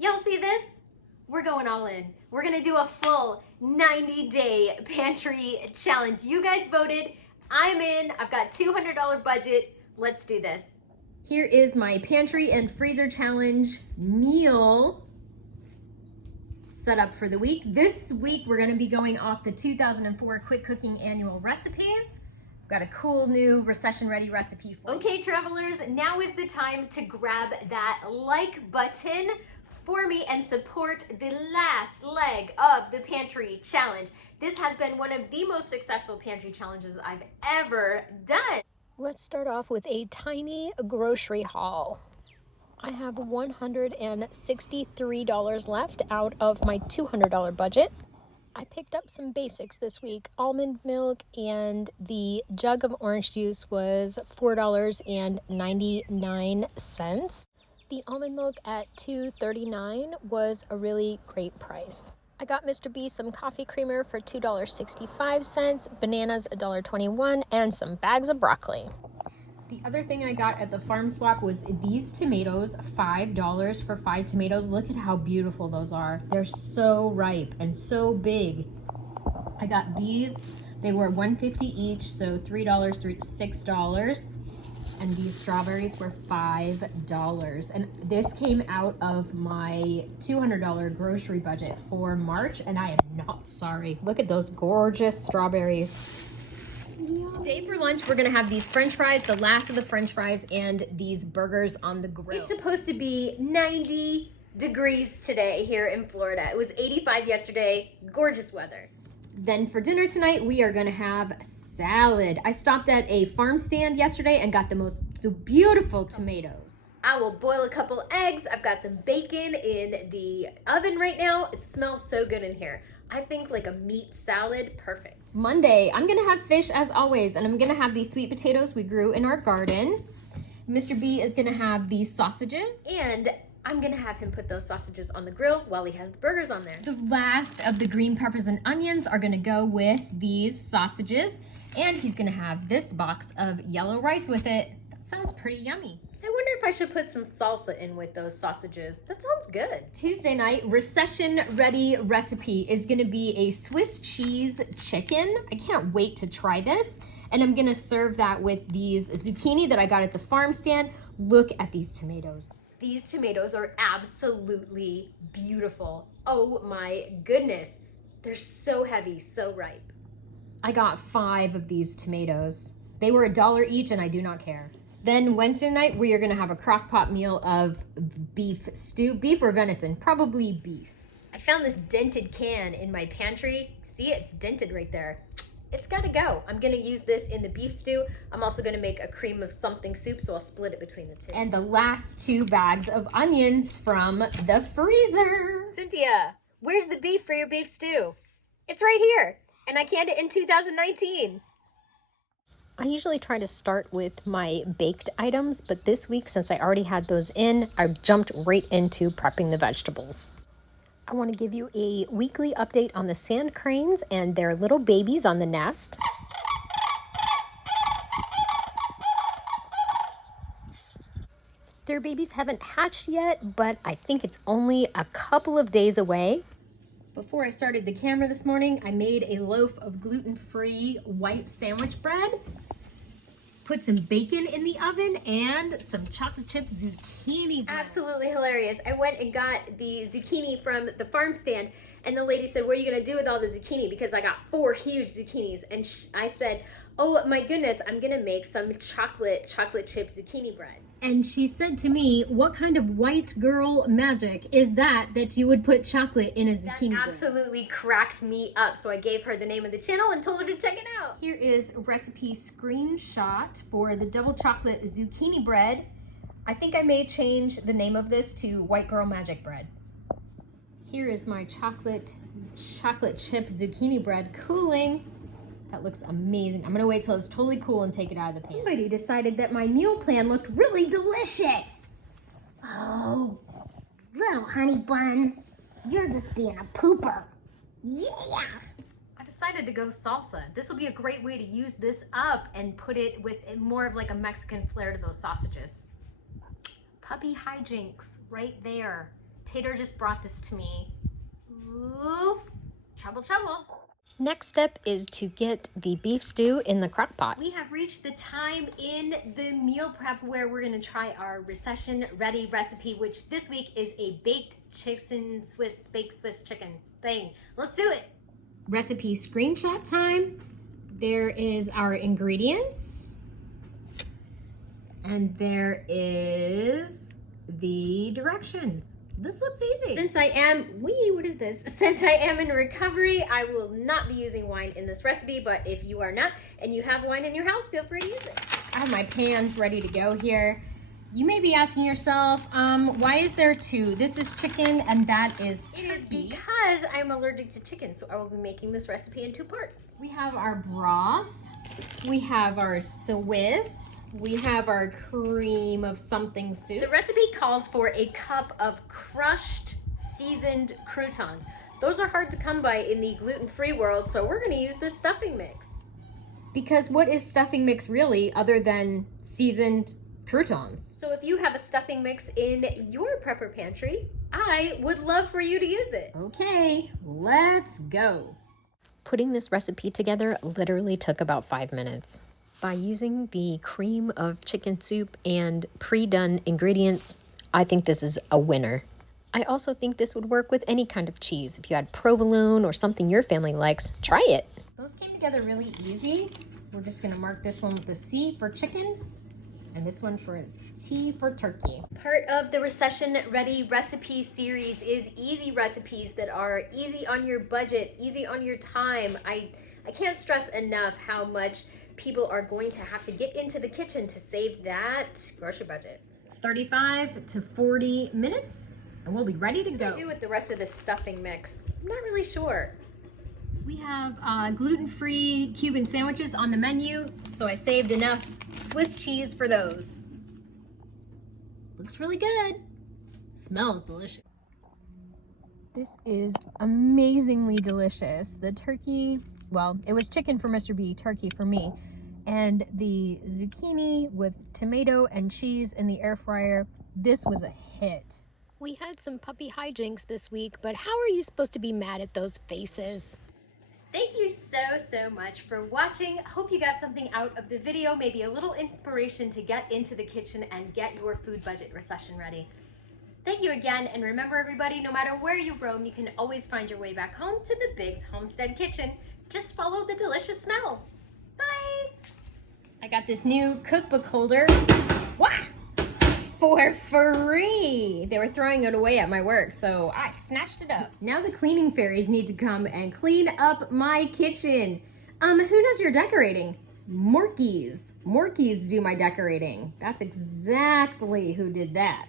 Y'all see this? We're going all in. We're gonna do a full 90-day pantry challenge. You guys voted, I'm in, I've got $200 budget. Let's do this. Here is my pantry and freezer challenge meal set up for the week. This week, we're gonna be going off the 2004 Quick Cooking Annual Recipes. Got a cool new recession-ready recipe for you. Okay, travelers, now is the time to grab that like button for me and support the last leg of the pantry challenge. This has been one of the most successful pantry challenges I've ever done. Let's start off with a tiny grocery haul. I have $163 left out of my $200 budget. I picked up some basics this week. Almond milk and the jug of orange juice was $4.99. The almond milk at $2.39 was a really great price. I got Mr. B some coffee creamer for $2.65, bananas $1.21, and some bags of broccoli. The other thing I got at the farm swap was these tomatoes, $5 for 5 tomatoes. Look at how beautiful those are. They're so ripe and so big. I got these. They were $1.50 each, so $3, $6. And these strawberries were $5. And this came out of my $200 grocery budget for March, and I am not sorry. Look at those gorgeous strawberries. Today for lunch, we're gonna have these French fries, the last of the French fries, and these burgers on the grill. It's supposed to be 90 degrees today here in Florida. It was 85 yesterday, gorgeous weather. Then for dinner tonight, we are gonna have salad. I stopped at a farm stand yesterday and got the most beautiful tomatoes. I will boil a couple eggs. I've got some bacon in the oven right now. It smells so good in here. I think like a meat salad, perfect. Monday, I'm gonna have fish as always, and I'm gonna have these sweet potatoes we grew in our garden. Mr. B is gonna have these sausages, and I'm gonna have him put those sausages on the grill while he has the burgers on there. The last of the green peppers and onions are gonna go with these sausages, and he's gonna have this box of yellow rice with it. That sounds pretty yummy. I wonder if I should put some salsa in with those sausages. That sounds good. Tuesday night, recession-ready recipe is gonna be a Swiss cheese chicken. I can't wait to try this. And I'm gonna serve that with these zucchini that I got at the farm stand. Look at these tomatoes. These tomatoes are absolutely beautiful. Oh my goodness. They're so heavy, so ripe. I got 5 of these tomatoes. They were $1 each, and I do not care. Then Wednesday night, we are gonna have a crock pot meal of beef stew. Beef or venison, probably beef. I found this dented can in my pantry. See, it's dented right there. It's gotta go. I'm gonna use this in the beef stew. I'm also gonna make a cream of something soup, so I'll split it between the two. And the last 2 bags of onions from the freezer. Cynthia, where's the beef for your beef stew? It's right here, and I canned it in 2019. I usually try to start with my baked items, but this week, since I already had those in, I jumped right into prepping the vegetables. I want to give you a weekly update on the sand cranes and their little babies on the nest. Their babies haven't hatched yet, but I think it's only a couple of days away. Before I started the camera this morning, I made a loaf of gluten-free white sandwich bread, put some bacon in the oven, and some chocolate chip zucchini bread. Absolutely hilarious. I went and got the zucchini from the farm stand, and the lady said, what are you gonna do with all the zucchini? Because I got 4 huge zucchinis, and I said, oh my goodness, I'm gonna make some chocolate chip zucchini bread. And she said to me, what kind of white girl magic is that you would put chocolate in a zucchini bread? That absolutely cracked me up. So I gave her the name of the channel and told her to check it out. Here is a recipe screenshot for the double chocolate zucchini bread. I think I may change the name of this to white girl magic bread. Here is my chocolate chip zucchini bread cooling. That looks amazing. I'm gonna wait till it's totally cool and take it out of the pan. Somebody decided that my meal plan looked really delicious. Oh, little honey bun, you're just being a pooper. Yeah. I decided to go salsa. This will be a great way to use this up and put it with more of like a Mexican flair to those sausages. Puppy hijinks right there. Tater just brought this to me. Ooh, trouble, trouble. Next step is to get the beef stew in the crock pot. We have reached the time in the meal prep where we're gonna try our recession-ready recipe, which this week is a baked Swiss chicken thing. Let's do it. Recipe screenshot time. There is our ingredients. And there is the directions. This looks easy. Since I am, what is this? Since I am in recovery, I will not be using wine in this recipe, but if you are not and you have wine in your house, feel free to use it. I have my pans ready to go here. You may be asking yourself, why is there two? This is chicken and that is turkey. It is because I'm allergic to chicken, so I will be making this recipe in 2 parts. We have our broth. We have our Swiss. We have our cream of something soup. The recipe calls for a cup of crushed seasoned croutons. Those are hard to come by in the gluten-free world, so we're gonna use this stuffing mix. Because what is stuffing mix really other than seasoned croutons? So if you have a stuffing mix in your prepper pantry, I would love for you to use it. Okay, let's go. Putting this recipe together literally took about 5 minutes. By using the cream of chicken soup and pre-done ingredients, I think this is a winner. I also think this would work with any kind of cheese. If you had provolone or something your family likes, try it. Those came together really easy. We're just gonna mark this one with a C for chicken and this one for T for turkey. Part of the Recession-ready recipe series is easy recipes that are easy on your budget, easy on your time. I can't stress enough how much people are going to have to get into the kitchen to save that grocery budget. 35 to 40 minutes and we'll be ready to go. What do I do with the rest of this stuffing mix? I'm not really sure. We have gluten-free Cuban sandwiches on the menu, so I saved enough Swiss cheese for those. Looks really good. Smells delicious. This is amazingly delicious. The turkey, well, it was chicken for Mr. B, turkey for me. And the zucchini with tomato and cheese in the air fryer, this was a hit. We had some puppy hijinks this week, but how are you supposed to be mad at those faces? Thank you so much for watching. Hope you got something out of the video, maybe a little inspiration to get into the kitchen and get your food budget recession ready. Thank you again, and remember everybody, no matter where you roam, you can always find your way back home to the Biggs Homestead Kitchen. Just follow the delicious smells. Bye! I got this new cookbook holder. Wah! For free. They were throwing it away at my work, so I snatched it up. Now the cleaning fairies need to come and clean up my kitchen. Who does your decorating? Morkies. Morkies do my decorating. That's exactly who did that.